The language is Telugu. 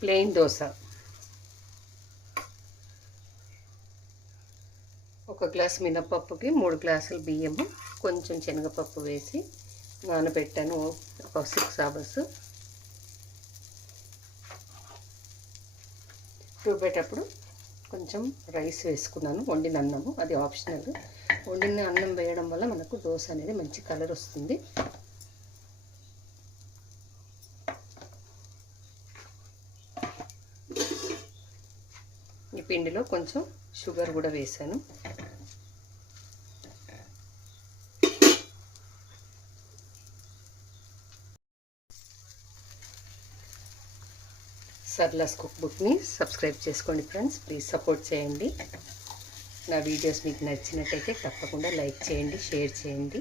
ప్లెయిన్ దోశ. 1 గ్లాస్ మినపప్పుకి 3 గ్లాసులు బియ్యము, కొంచెం శనగపప్పు వేసి నానబెట్టాను ఒక 6 అవర్స్. రుబ్బేటప్పుడు కొంచెం రైస్ వేసుకున్నాను, వండిన అన్నము, అది ఆప్షనల్. వండిన అన్నం వేయడం వల్ల మనకు దోశ అనేది మంచి కలర్ వస్తుంది. ఈ పిండిలో కొంచెం షుగర్ కూడా వేసాను. సర్లాస్ కుక్ బుక్ని సబ్స్క్రైబ్ చేసుకోండి ఫ్రెండ్స్, ప్లీజ్ సపోర్ట్ చేయండి. నా వీడియోస్ మీకు నచ్చినట్టయితే తప్పకుండా లైక్ చేయండి, షేర్ చేయండి.